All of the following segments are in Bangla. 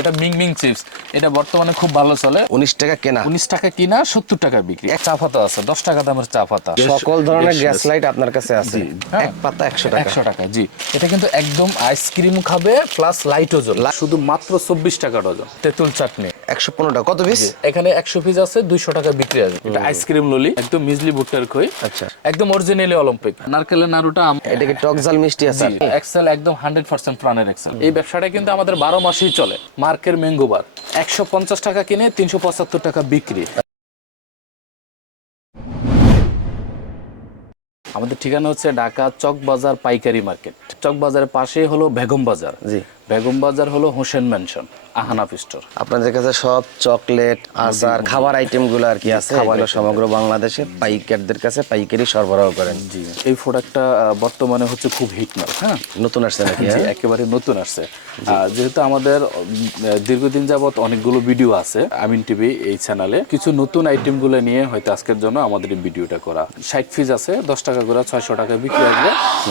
এটা মিং মিং চিপস। এটা বর্তমানে খুব ভালো চলে। উনিশ টাকা কেনা। উনিশ টাকা কিনা সত্তর টাকা বিক্রি। এক চা পাতা আছে দশ টাকা দামের চা পাতা। সকল ধরনের গ্যাস লাইট আপনার কাছে আছে। হ্যাঁ। এক পাতা একশো টাকা। একশো টাকা জি। এটা কিন্তু একদম আইসক্রিম খাবে প্লাস লাইটও ওজন। শুধু মাত্র চব্বিশ টাকা ডজন তেঁতুল চাটনি। একশো পনেরো টাকা কত পিস এখানে একশো পিস আছে দুইশো টাকা বিক্রি আছে। এটা আইসক্রিম ললি একদম মিজলি ভুট্টার খই। আচ্ছা। একদম অরিজিনালি অলিম্পিক। নারকেলের নাড়ুটা আম- এটা টক জাল মিষ্টি আছে? এক্সেল একদম হান্ড্রেড পার্সেন্ট প্রাণের এক্সেল এই ব্যবসাটা কিন্তু আমাদের বারো মাসেই চলে। মার্কের ম্যাঙ্গোবার একশো পঞ্চাশ টাকা কিনে তিনশো পঁচাত্তর টাকা বিক্রি। আমাদের ঠিকানা হচ্ছে ঢাকা চক বাজার পাইকারি মার্কেট। চক বাজারের পাশেই হলো বেগম বাজার। জি। বেগম বাজার হলো হোসেন ম্যানশন আহানাফ স্টোর আপনাদের কাছে সব চকলেট আচার খাবার আইটেমগুলো আর কি আছে এগুলো সমগ্র বাংলাদেশে পাইকারদের কাছে পাইকারি সরবরাহ করেন। জি এই প্রোডাক্টটা বর্তমানে হচ্ছে খুব হিট মাল হ্যাঁ? নতুন আসছে নাকি হ্যাঁ? একেবারে নতুন আসছে। যেহেতু আমাদের দীর্ঘদিন যাবত অনেকগুলো ভিডিও আছে আমিন টিভি এই চ্যানেলে কিছু নতুন আইটেমগুলো নিয়ে হয়তো আজকের জন্য আমাদের এই ভিডিওটা করা। ষাট ফিজ আছে দশ টাকা করে ছয়শো টাকা বিক্রি আসবে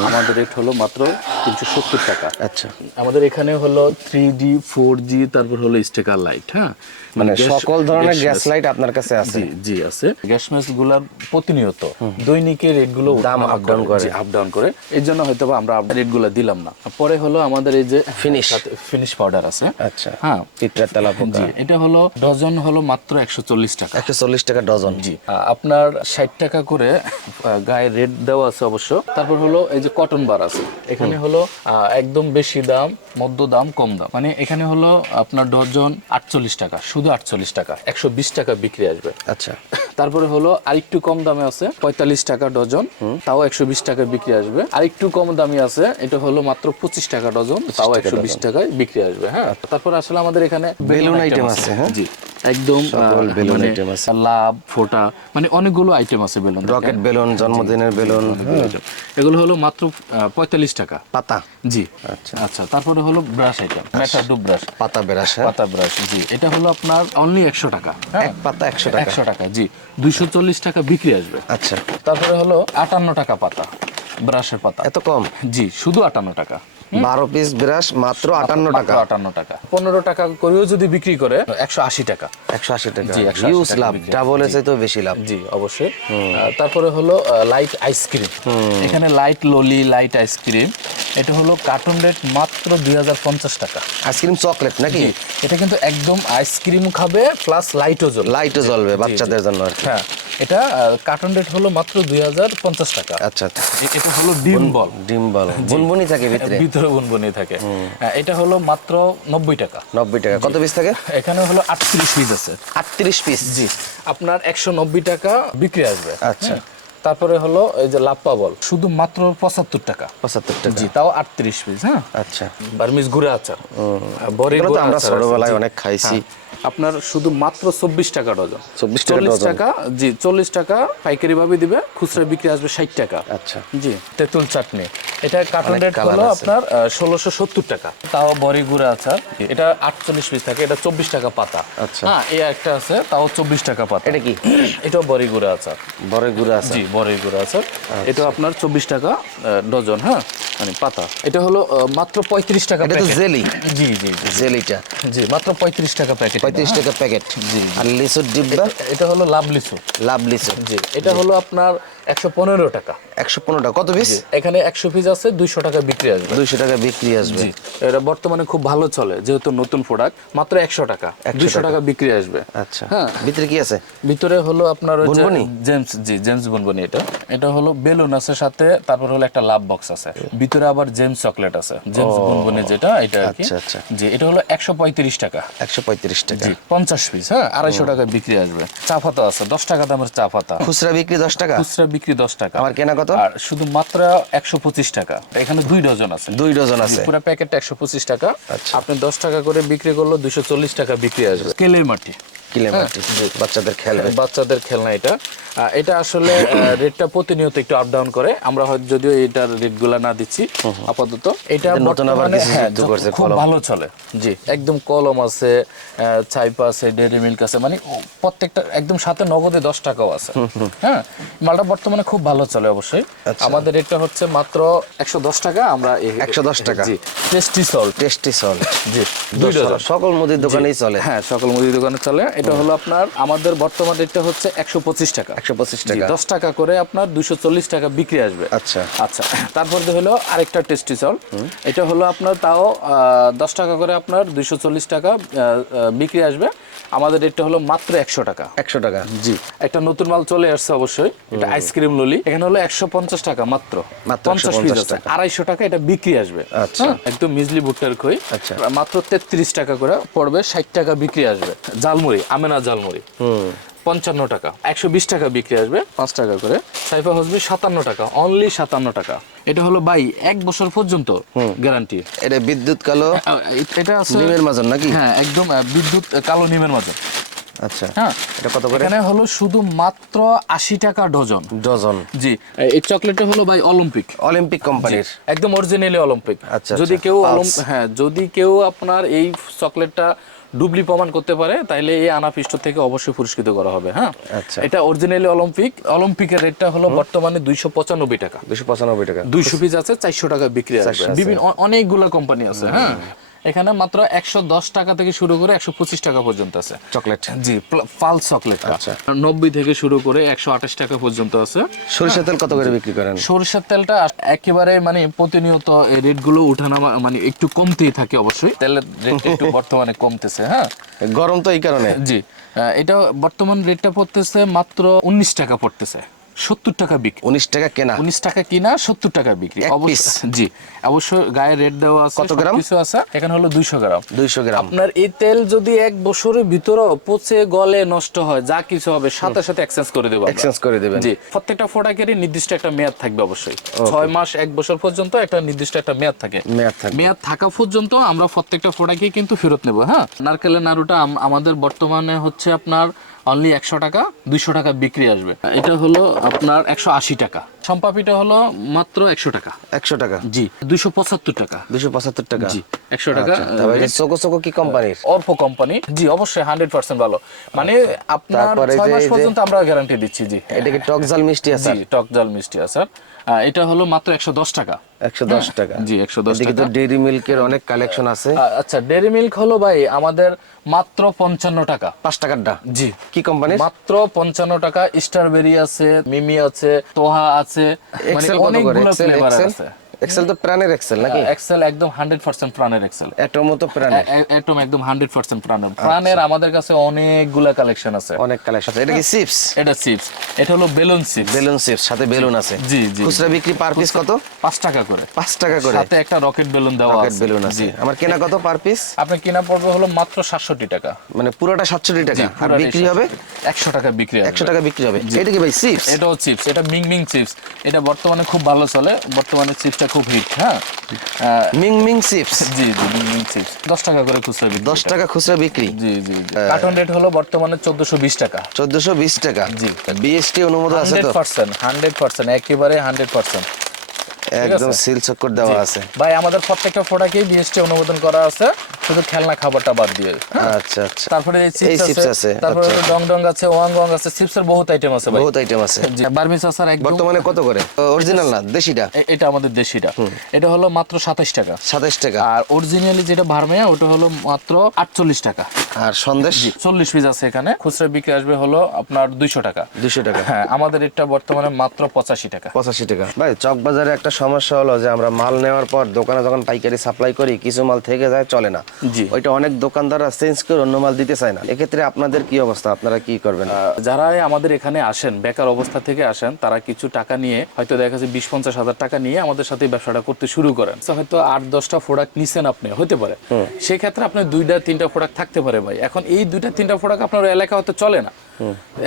আমাদের রেট হলো মাত্র তিনশো সত্তর টাকা। আচ্ছা। আমাদের এখানে হলো থ্রি জি ফোর জি তারপর হলো স্টিকার লাইট হ্যাঁ? মানে সকল ধরনের গ্যাস লাইট আপনার কাছে আছে। জি জি আছে। গ্যাস ম্যাচগুলার প্রতিনিয়ত দৈনিকের রেটগুলো দাম up down করে। আপ ডাউন করে। এই জন্য হয়তো আমরা রেটগুলো দিলাম না। পরে হলো আমাদের এই যে Finish। ফিনিশ পাউডার আছে। আচ্ছা। হ্যাঁ। পিঁপড়া তেলা পোকা জি এটা হলো ডজন হলো মাত্র একশো চল্লিশ টাকা। একশো চল্লিশ টাকা ডজন জি আপনার ষাট টাকা করে গায়ে রেট দেওয়া আছে অবশ্য। তারপর হলো এই যে কটন বার আছে। এখানে হলো একদম বেশি দাম মধ্য দাম কম দাম। মানে এখানে হলো আপনার ডজন আটচল্লিশ টাকা শুধু আটচল্লিশ টাকা একশো বিশ টাকা বিক্রি আসবে। আচ্ছা। তারপরে হলো আরেকটু কম দামে আছে পঁয়তাল্লিশ টাকা ডজন তাও একশো বিশ টাকা বিক্রি আসবে। আরেকটু কম দামি আছে এটা হলো মাত্র পঁচিশ টাকা ডজন তাও একশো বিশ টাকায় বিক্রি আসবে হ্যাঁ। তারপর আসলে আমাদের এখানে বেলুন আইটেম আছে, হ্যাঁ? জি। একদম বেলুন মানে আছে। লাভ ফোটা মানে অনেকগুলো আইটেম আছে বেলুন। রকেট বেলুন জন্মদিনের বেলুন। এগুলো হলো মাত্র পঁয়তাল্লিশ টাকা। পাতা। জি। আচ্ছা। আচ্ছা তারপরে হলো ব্রাশ আইটেম মেটাডু ব্রাশ পাতা বেরাস হ্যাঁ? পাতা ব্রাশ জি। এটা হলো আপনার অনলি একশো টাকা। হ্যাঁ। এক পাতা একশো টাকা। একশো টাকা জি। দুইশো চল্লিশ টাকা বিক্রি আসবে। আচ্ছা। তারপরে হলো আটান্ন টাকা পাতা ব্রাশের পাতা। এত কম? জি শুধু আটান্ন টাকা। বারো পিস ব্রাশ মাত্র আটান্ন টাকা। আটান্ন টাকা। পনেরো টাকা করেও যদি বিক্রি করে একশো আশি টাকা। একশো আশি টাকা। জি, 180 হিউজ লাভ। ডাবল এসে তো বেশি লাভ। জি অবশ্যই। তারপরে হলো লাইট আইসক্রিম এখানে light lolly light ice cream এটা হলো কার্টুন রেট মাত্র দুই টাকা। আইসক্রিম চকলেট নাকি? এটা কিন্তু একদম আইসক্রিম খাবে প্লাস লাইটও জ্বলবে। লাইটও জ্বলবে বাচ্চাদের জন্য হ্যাঁ এটা কার্টুন রেট হলো মাত্র দুই টাকা। আচ্ছা আচ্ছা। এটা হলো ডিম বল। ডিম বল। বুনবুনি থাকে ভিতরে? ভিতরে গুনগুনি থাকে। হ্যাঁ, এটা হলো মাত্র নব্বই টাকা। নব্বই টাকা। কত পিস থাকে? এখানে হলো আটত্রিশ পিস আছে। আটত্রিশ পিস জি আপনার একশো নব্বই টাকা বিক্রি আসবে। আচ্ছা। তারপরে হলো এই যে লাপ্পা বল। শুধু মাত্র পঁচাত্তর টাকা। পঁচাত্তর টাকা। জি তাও আটত্রিশ পিস হ্যাঁ? আচ্ছা। বার্মিস ঘুরে আচার। বড়ি আমরা ছোটবেলায় অনেক খাইছি। হ্যাঁ, আপনার শুধু মাত্র চব্বিশ টাকা ডজন। 24 টাকা চল্লিশ টাকা জি চল্লিশ টাকা পাইকারি ভাবে দিবে খুচরা বিক্রি আসবে ষাট টাকা। আচ্ছা। জি। তেঁতুল চাটনি। এটা কার্টুন রেট হলো আপনার ষোলোশো সত্তর টাকা। তাও বড়ি গুঁড়া আচার। এটা আটচল্লিশ পিস থাকে এটা চব্বিশ টাকা পাতা। আচ্ছা। হ্যাঁ এই একটা আছে তাও চব্বিশ টাকা পাতা। এটা কি? এটাও বড়ি গুঁড়া আচার। বড় গুড়া আছে জি বড়ি গুঁড়া আচার। আচ্ছা। এটা আপনার চব্বিশ টাকা ডজন হ্যাঁ মানে পাতা। এটা হলো মাত্র পঁয়ত্রিশ টাকা এটা তো জেলি। জি জি জি। জেলিটা। জি মাত্র পঁয়ত্রিশ টাকা প্যাকেট পঁয়ত্রিশ টাকা প্যাকেট। আর লিচুর ডিব্বা? এটা হলো লাভ লিচু। লাভ লিচু। জি এটা হলো আপনার একশো পনেরো টাকা। একশো পনেরো টাকা। কত পিস এখানে একশো পিস আছে দুইশো টাকা বিক্রি আসবে। দুইশো টাকা বিক্রি আসবে। এটা বর্তমানে খুব ভালো চলে যেহেতু নতুন প্রোডাক্ট মাত্র একশো টাকা 100 দুইশো টাকা। বিক্রি আসবে। আচ্ছা। হ্যাঁ। ভিতরে কি আছে? ভিতরে হলো আপনার জেমস জি জেমস বনবনি এটা। এটা হলো বেলুন আছে সাথে তারপর হলো একটা লাভ বক্স আছে। ভিতরে আবার জেমস চকলেট আছে জেমস বনবনি যেটা এটা আর কি। আচ্ছা, আচ্ছা। জি এটা হলো একশো পঁয়ত্রিশ টাকা। একশো পঁয়ত্রিশ টাকা। জি পঞ্চাশ পিস হ্যাঁ আড়াইশো টাকা বিক্রি আসবে। চা পাতা আছে দশ টাকা দামের চা পাতা। খুচরা বিক্রি দশ টাকা? খুচরা বিক্রি দশ টাকা। আমার কেনা কত? আর শুধু মাত্র একশো পঁচিশ টাকা। এখানে দুই ডজন আছে। দুই ডজন আছে। পুরো প্যাকেটটা একশো পঁচিশ টাকা। আচ্ছা। আপনি দশ টাকা করে বিক্রি করল দুশো চল্লিশ টাকা বিক্রি আসবে। কেলের মাটি। কিলোমিটার বাচ্চাদের খেলবে বাচ্চাদের খেলনা এটা। এটা আসলে রেটটা প্রতিনিয়ত একটু আপ ডাউন করে। আমরা হয়তো যদিও এটার রেটগুলো না দিচ্ছি আপাতত। এটা নতুন আবার কিছু হ্যাঁ, যুক্ত করছে, খুব ভালো চলে। জি একদম কলম আছে চাইপা আছে ডেরি মিল্ক আছে মানে প্রত্যেকটা একদম সাথে নগদে দশ টাকাও আছে। হ্যাঁ মালটা বর্তমানে খুব ভালো চলে অবশ্যই। আচ্ছা। আমাদের রেটটা হচ্ছে মাত্র একশো দশ টাকা আমরা এই- 110 টাকা। জি টেস্টি সল্ট টেস্টি সল জি দুই ডজন সকল মুদির দোকানেই চলে। হ্যাঁ সকল মুদির দোকানে চলে। এটা হলো আপনার আমাদের বর্তমান রেটটা হচ্ছে একশো পঁচিশ টাকা। একশো পঁচিশ টাকা। দশ টাকা করে আপনার দুশো চল্লিশ টাকা বিক্রি আসবে। আচ্ছা। আচ্ছা তারপর যে হলো আরেকটা টেস্টি চল। এটা হলো আপনার তাও আহ, দশ টাকা করে আপনার দুইশো চল্লিশ টাকা বিক্রি আসবে। আমাদের রেটটা হলো মাত্র একশো টাকা। একশো টাকা। জি। একটা নতুন মাল চলে আসছে অবশ্যই। এটা আইসক্রিম ললি এখানে হলো একশো পঞ্চাশ টাকা মাত্র। পঞ্চাশ পিস আছে। আড়াইশো টাকা এটা বিক্রি আসবে। আচ্ছা। একদম মিজলি ভুট্টার খই। আচ্ছা। মাত্র তেত্রিশ টাকা করে পড়বে ষাট টাকা বিক্রি আসবে। জালমুড়ি আমেনা জালমুড়ি পঞ্চান্ন টাকা। একশো বিশ টাকা বিক্রি আসবে। পাঁচ টাকা করে। সাইফা হসবি সাতান্ন টাকা। অনলি সাতান্ন টাকা। এটা হলো ভাই এক বছর পর্যন্ত গ্যারান্টি। এটা বিদ্যুৎ কালো? এটা আছে নিমের মাজন নাকি? হ্যাঁ একদম বিদ্যুৎ কালো নিমের মতো আচ্ছা। হ্যাঁ। এটা কত করে? এখানে হলো শুধু মাত্র আশি টাকা ডজন। ডজন। জি। এই চকলেটটা হলো ভাই অলিম্পিক। অলিম্পিক কোম্পানির। একদম অরিজিনালি অলিম্পিক। আচ্ছা, যদি আচ্ছা, কেউ হ্যাঁ যদি কেউ আপনার এই চকলেটটা ডুবলি প্রমাণ করতে পারে তাহলে এই আনা পৃষ্ঠ থেকে অবশ্যই পুরস্কৃত করা হবে হ্যাঁ? আচ্ছা। এটা অরিজিনালি অলিম্পিক অলিম্পিকের রেটটা হলো বর্তমানে দুইশো পঁচানব্বই টাকা। দুশো পঁচানব্বই টাকা। দুইশো পিস আছে চারশো টাকা বিক্রি আসবে 400 আছে। বিভিন্ন অনেকগুলা কোম্পানি আছে হ্যাঁ? এখানে মাত্র একশো দশ টাকা থেকে শুরু করে একশো পঁচিশ টাকা পর্যন্ত আছে। চকলেট। জি পাল চকলেট। আচ্ছা। নব্বই থেকে শুরু করে একশো আঠাশ টাকা পর্যন্ত আছে। সরিষা তেল কত করে বিক্রি করেন? সরিষার তেলটা একেবারে মানে প্রতিনিয়ত এই রেটগুলো উঠানামা মানে একটু কমতেই থাকে অবশ্যই। তেলের রেট একটু বর্তমানে কমতেছে হ্যাঁ? গরম তো এই কারণে। জি। এটা বর্তমান রেটটা পড়তেছে মাত্র উনিশ টাকা পড়তেছে। সত্তর টাকা বিক্রি। উনিশ টাকা কেনা। উনিশ টাকা কিনা সত্তর টাকা বিক্রি। অবশ্য piece? জি অবশ্যই গায়ে রেট দেওয়া আছে কত গ্রাম? কিছু আছে এখানে হলো দুইশো গ্রাম। দুইশো গ্রাম। আপনার এই তেল যদি এক বছরের ভিতরেও পচে গলে নষ্ট হয় যা কিছু হবে সাথে সাথে এক্সচেঞ্জ করে দেবো এক্সচেঞ্জ করে দেবেন। জি প্রত্যেকটা প্রোডাক্টেরই নির্দিষ্ট একটা মেয়াদ থাকবে অবশ্যই। ছয় মাস এক বছর পর্যন্ত একটা নির্দিষ্ট একটা মেয়াদ থাকে। মেয়াদ থাকা পর্যন্ত আমরা প্রত্যেকটা প্রোডাক্টই কিন্তু ফেরত নেব হ্যাঁ? নারকেলের নাড়ুটা আমাদের বর্তমানে হচ্ছে আপনার অনলি একশো টাকা দুইশো টাকা বিক্রি আসবে। এটা হলো আপনার একশো আশি টাকা। সম্পাপিটা হলো মাত্র একশো টাকা। একশো টাকা? জি দুইশো পঁচাত্তর টাকা। দুশো পঁচাত্তর টাকা? জি একশো টাকা আচ্ছা, তারপরে চোকো চোকো কি কোম্পানির অল্প কোম্পানি জি অবশ্যই হান্ড্রেড পার্সেন্ট ভালো। মানে আপনার ছয় মাস পর্যন্ত আমরা গ্যারান্টি দিচ্ছি জি। এটা কি টক জাল মিষ্টি আছে? টক জাল মিষ্টি আছে। এটা হলো মাত্র একশো দশ টাকা। একশো দশ টাকা। জি একশো দশ এদিকে তো ডেইরি মিল্কের অনেক কালেকশন আছে। আচ্ছা ডেইরি মিল্ক হলো ভাই আমাদের মাত্র পঞ্চান্ন টাকা। পাঁচ টাকারটা জি। কি কোম্পানি মাত্র পঞ্চান্ন টাকা স্ট্রবেরি আছে মিমি আছে তোহা আছে। মানে অনেকগুলো ফ্লেভার আছে। এক্সেল তো প্রাণের এক্সেল নাকি? এক্সেল একদম হান্ড্রেড পার্সেন্ট প্রাণের এক্সেল একটা মতো প্রাণের। একদম একদম হান্ড্রেড পার্সেন্ট প্রাণের। প্রাণের আমাদের কাছে অনেকগুলা কালেকশন আছে। অনেক কালেকশন আছে। এটা কি চিপস এটা চিপস এটা হলো বেলুন চিপস বেলুন চিপস সাথে বেলুন আছে। জি জি। খুচরা বিক্রি পার পিস কত? পাঁচ টাকা করে। পাঁচ টাকা করে। সাথে একটা রকেট বেলুন দেওয়া রকেট বেলুন আছে। জি। আমার কেনা কত পার পিস আপনার কিনা পড়বে হলো মাত্র সাতষট্টি টাকা। মানে পুরোটা সাতষট্টি টাকা। আর বিক্রি হবে? একশো টাকা বিক্রি হবে। একশো টাকা বিক্রি হবে। এটা কি ভাই চিপস এটাও চিপস এটা মিং মিং চিপস এটা বর্তমানে খুব ভালো চলে। বর্তমানে চিপসটা খুব হিট হ্যাঁ? Ming Ming chips. জি জি মিং মিং চিপস। দশ টাকা করে খুচরা বিক্রি। দশ টাকা খুচরা বিক্রি। জি জি কার্টন রেট হলো বর্তমানে চোদ্দশো বিশ টাকা। চোদ্দশো বিশ টাকা। জি। বিএসটি অনুমোদন আছে হান্ড্রেড তো পার্সেন্ট হান্ড্রেড পার্সেন্ট একেবারে হান্ড্রেড পার্সেন্ট একদম সিল চক্কর দেওয়া আছে। ভাই আমাদের প্রত্যেকটা প্রোডাক্টেই বিএসটি অনুমোদন করা আছে। শুধু খেলনা খাবারটা বাদ দিয়ে আচ্ছা আচ্ছা। তারপরে এই চিপস আছে তারপরে আচ্ছা। ডং ডং আছে ওয়াং ওয়াং আছে চিপসের বহুত আইটেম আছে ভাই। বহুত আইটেম আছে। বার্মিস আসার একদম বর্তমানে কত করে? অরিজিনাল না দেশিটা? এটা আমাদের দেশিটা। এটা হলো মাত্র সাতাশ টাকা। সাতাশ টাকা। আর অরিজিনালি যেটা ভারমেয়া ওটা হলো মাত্র আটচল্লিশ টাকা। আর সন্দেশ? চল্লিশ পিস আছে এখানে। খুচরা বিক্রি আসবে হলো আপনার দুইশো টাকা। দুশো টাকা। হ্যাঁ আমাদের এটা বর্তমানে মাত্র পঁচাশি টাকা। পঁচাশি টাকা। ভাই চক বাজারে একটা সমস্যা হলো যে আমরা মাল নেওয়ার পর দোকানে যখন পাইকারি সাপ্লাই করি কিছু মাল থেকে যায় চলে না। জি। ওইটা অনেক দোকানদাররা চেঞ্জ করে অন্য মাল দিতে চায় না। এক্ষেত্রে আপনাদের কি অবস্থা? আপনারা কি করবেন? যারা আমাদের এখানে আসেন বেকার অবস্থা থেকে আসেন তারা কিছু টাকা নিয়ে হয়তো দেখা যাচ্ছে বিশ পঞ্চাশ হাজার টাকা নিয়ে আমাদের সাথে ব্যবসাটা করতে শুরু করেন। তো হয়তো আট দশটা প্রোডাক্ট নিছেন আপনি হতে পারে। সেই ক্ষেত্রে আপনার দুইটা তিনটা প্রোডাক্ট থাকতে পারে ভাই। এখন এই দুইটা তিনটা প্রোডাক্ট আপনার এলাকা হতে চলে না।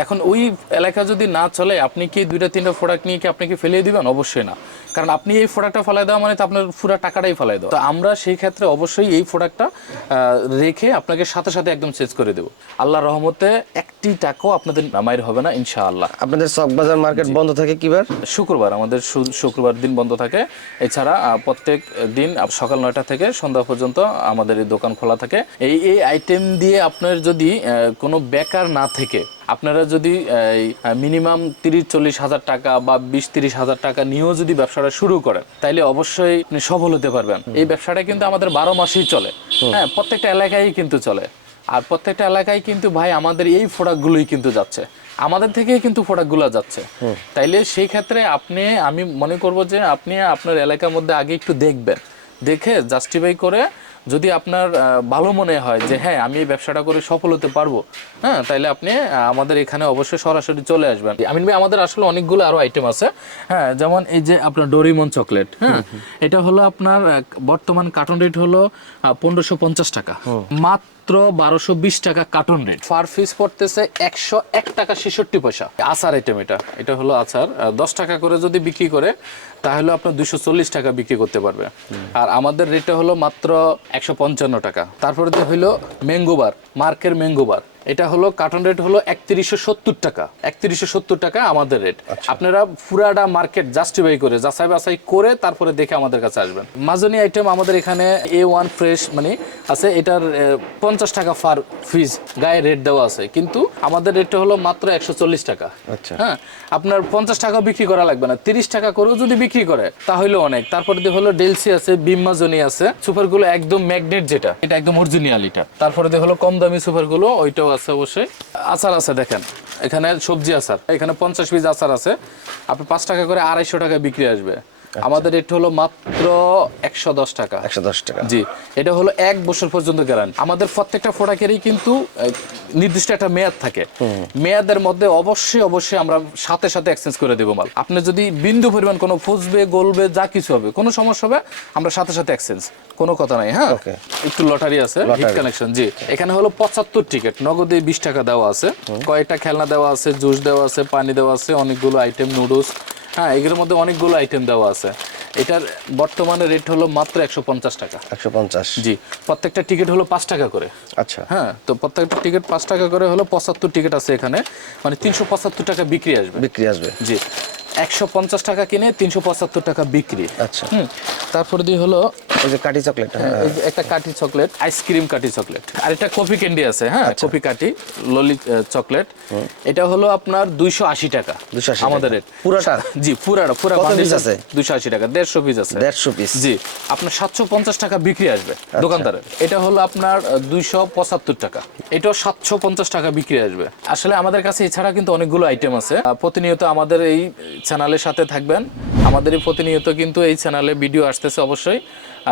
এখন ওই এলাকা যদি না চলে আপনি কি দুইটা তিনটা প্রোডাক্ট নিয়ে কি আপনি কি ফেলিয়ে দিবেন? অবশ্যই না। কারণ আপনি এই প্রোডাক্টটা ফেলাই দেওয়া মানে তো আপনার পুরো টাকাটাই ফেলাই দেওয়া। তো আমরা সেই ক্ষেত্রে অবশ্যই এই প্রোডাক্টটা রেখে আপনাকে সাথে সাথে একদম চেঞ্জ করে দেবো। আল্লাহ রহমতে একটি টাকাও আপনাদের নামাইর হবে না ইনশাআল্লাহ। আপনাদের চকবাজার মার্কেট বন্ধ থাকে কিবার? শুক্রবার আমাদের শুক্রবার দিন বন্ধ থাকে। এছাড়া প্রত্যেক দিন সকাল নয়টা থেকে সন্ধ্যা পর্যন্ত আমাদের এই দোকান খোলা থাকে। এই এই আইটেম দিয়ে আপনার যদি কোনো বেকার না থেকে আপনারা যদি মিনিমাম তিরিশ চল্লিশ হাজার টাকা বা বিশ তিরিশ হাজার টাকা নিয়েও যদি ব্যবসাটা শুরু করেন তাইলে অবশ্যই আপনি সফল হতে পারবেন। এই ব্যবসাটা কিন্তু আমাদের বারো মাসেই চলে। হ্যাঁ প্রত্যেকটা এলাকায় কিন্তু চলে। আর প্রত্যেকটা এলাকায় কিন্তু ভাই আমাদের এই প্রোডাক্টগুলোই কিন্তু যাচ্ছে। আমাদের থেকেই কিন্তু প্রোডাক্টগুলো যাচ্ছে। তাইলে সেই ক্ষেত্রে আপনি আমি মনে করব যে আপনি আপনার এলাকার মধ্যে আগে একটু দেখবেন। দেখে জাস্টিফাই করে যদি আপনার ভালো মনে হয় যে হ্যাঁ আমি এই ব্যবসাটা করে সফল হতে পারব হ্যাঁ তাইলে আপনি আমাদের এখানে অবশ্যই সরাসরি চলে আসবেন। আমিন ভাই আমাদের আসলে অনেকগুলো আরও আইটেম আছে। হ্যাঁ যেমন এই যে আপনার ডোরিমন চকলেট হ্যাঁ এটা হলো আপনার বর্তমান কার্টন রেট হলো পনেরোশো পঞ্চাশ টাকা। মাত্র বারোশো বিশ টাকা কার্টন রেট ফার ফিস পড়তেছে একশো এক টাকা ছেষট্টি পয়সা। আচার আইটেম এটা। এটা হলো আচার। দশ টাকা করে যদি বিক্রি করে, তাহলে আপনার দুশো চল্লিশ টাকা বিক্রি করতে পারবে। আর আমাদের রেটটা হলো মাত্র একশো পঞ্চান্ন টাকা। তারপরে যে হইল ম্যাঙ্গোবার মার্কের ম্যাঙ্গোবার এটা হলো কার্টন রেট হলো একত্রিশশো সত্তর টাকা। একত্রিশশো সত্তর টাকা আমাদের রেট। আপনারা পুরাটা মার্কেট জাস্টিফাই করে যাচাই বাছাই করে তারপরে দেখে আমাদের কাছে আসবেন। মাজনি আইটেম আমাদের এখানে এ ওয়ান ফ্রেশ মানে আছে এটার পঞ্চাশ টাকা ফার ফিজ গায়ে রেট দেওয়া আছে। কিন্তু আমাদের রেটটা হলো মাত্র একশো চল্লিশ টাকা। আচ্ছা। হ্যাঁ আপনার পঞ্চাশ টাকা বিক্রি করা লাগবে না। তিরিশ টাকা করেও যদি বিক্রি করে তাহলে অনেক। তারপরে দিয়ে হলো ডেলসি আছে বিমাজনি আছে সুপারগুলো একদম ম্যাগনেট যেটা এটা একদম অরিজিনাল এটা। তারপরে দিয়ে হলো কম দামি সুপারগুলো ওইটাও আছে অবশ্যই। আচার আছে দেখেন, এখানে সবজি আচার, এখানে পঞ্চাশ পিস আচার আছে, আপনি পাঁচ টাকা করে আড়াইশো টাকা বিক্রি আসবে। আমাদের এটা হলো মাত্র একশো দশ টাকা। একশো দশ টাকা। জি এটা হলো এক বছর পর্যন্ত গ্যারান্টি আমাদের প্রত্যেকটা প্রোডাক্টেরই কিন্তু নির্দিষ্ট একটা মেয়াদ থাকে। মেয়াদের মধ্যে অবশ্যই অবশ্যই আমরা সাথে সাথে এক্সচেঞ্জ করে দেবো মাল। আপনি যদি বিন্দু পরিমাণ কোনো ফুসবে গলবে যা কিছু হবে কোনো সমস্যা হবে আমরা সাথে সাথে এক্সচেঞ্জ কোনো কথা নাই হ্যাঁ? একটু লটারি আছে হিট কানেকশন জি। এখানে হলো পঁচাত্তর টিকিট নগদে বিশ টাকা দেওয়া আছে। কয়েকটা খেলনা দেওয়া আছে জুস দেওয়া আছে পানি দেওয়া আছে অনেকগুলো আইটেম নুডলস হ্যাঁ এগুলোর মধ্যে অনেকগুলো আইটেম দেওয়া আছে। এটার বর্তমানে রেট হলো মাত্র একশো পঞ্চাশ টাকা। একশো পঞ্চাশ। জি প্রত্যেকটা টিকিট হলো পাঁচ টাকা করে। আচ্ছা। হ্যাঁ তো প্রত্যেকটা টিকিট পাঁচ টাকা করে হলো পঁচাত্তর টিকিট আছে এখানে। মানে তিনশো পঁচাত্তর টাকা বিক্রি আসবে। বিক্রি আসবে। জি একশো পঞ্চাশ টাকা কিনে তিনশো পঁচাত্তর টাকা বিক্রি। আচ্ছা। হুম। তারপরে দিয়ে হলো এই যে কাঠি চকলেট একটা কাঠি চকলেট আইসক্রিম কাঠি চকলেট। আর এটা কফি ক্যান্ডি আছে হ্যাঁ কফি কাঠি ললি চকলেট। এটা হলো আপনার দুইশো আশি টাকা। 280 আমাদের রেট পুরাটা? জি পুরাটা পুরা আছে? দুইশো আশি টাকা দেড়শো পিস আছে। দেড়শো পিস জি আপনার সাতশো পঞ্চাশ টাকা বিক্রি আসবে আচ্ছা। দোকানদারের। এটা হলো আপনার দুইশো পঁচাত্তর টাকা। এটাও সাতশো পঞ্চাশ টাকা বিক্রি আসবে। আসলে আমাদের কাছে এছাড়া কিন্তু অনেকগুলো আইটেম আছে। প্রতিনিয়ত আমাদের এই চ্যানেলের সাথে থাকবেন। আমাদেরই প্রতিনিয়ত কিন্তু এই চ্যানেলে ভিডিও আসতেছে অবশ্যই।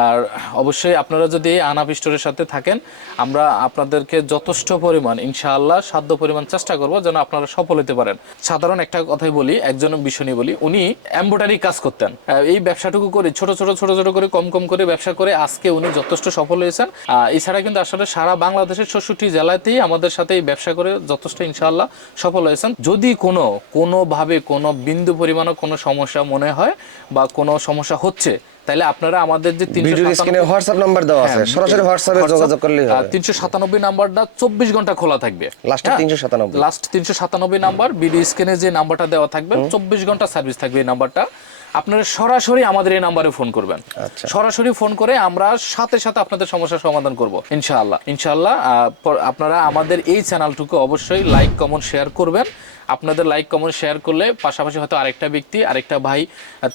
আর অবশ্যই আপনারা যদি আনাপ স্টোরের সাথে থাকেন, আমরা আপনাদেরকে যথেষ্ট পরিমাণ, ইনশাআল্লাহ সাধ্য পরিমাণ চেষ্টা করব যেন আপনারা সফল হতে পারেন। সাধারণ একটা কথাই বলি, একজন বিষয় বলি, উনি এম্বোটারি কাজ করতেন। এই ব্যবসাটুকু করে, ছোট ছোট ছোট ছোট করে, কম কম করে ব্যবসা করে আজকে উনি যথেষ্ট সফল হয়েছেন। এছাড়া কিন্তু আসলে সারা বাংলাদেশের ষষ্ঠটি জেলাতেই আমাদের সাথে এই ব্যবসা করে যথেষ্ট ইনশাআল্লাহ সফল হয়েছেন। যদি কোনো, কোনোভাবে কোনো বিন্দু পরিমাণও কোনো সমস্যা মনে হয় বা কোনো সমস্যা হচ্ছে তাহলে আপনারা আমাদের যে ভিডিওর স্ক্রিনে হোয়াটসঅ্যাপ নাম্বার দেওয়া আছে। হ্যাঁ, সরাসরি হোয়াটসঅ্যাপে যোগাযোগ করলেই হবে। তিনশো সাতানব্বই নাম্বারটা চব্বিশ ঘণ্টা খোলা থাকবে। লাস্টে তিনশো সাতানব্বই। লাস্ট তিনশো সাতানব্বই নাম্বার বিডি স্ক্রিনে যে নাম্বারটা দেওয়া থাকবে চব্বিশ ঘণ্টা সার্ভিস থাকবে এই নাম্বারটা। আপনারা সরাসরি আমাদের এই নাম্বারে ফোন করবেন। আচ্ছা। সরাসরি ফোন করে আমরা সাথে সাথে আপনাদের সমস্যার সমাধান করব ইনশাআল্লাহ। ইনশাআল্লাহ আপনারা আমাদের এই চ্যানেলটুকু অবশ্যই লাইক কমেন্ট শেয়ার করবেন। আপনাদের লাইক কমেন্ট শেয়ার করলে পাশাপাশি হয়তো আরেকটা ব্যক্তি, আরেকটা ভাই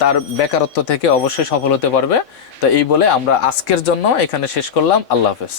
তার বেকারত্ব থেকে অবশ্যই সফল হতে পারবে। তো এই বলে আমরা আজকের জন্য এখানে শেষ করলাম। আল্লাহ হাফেজ।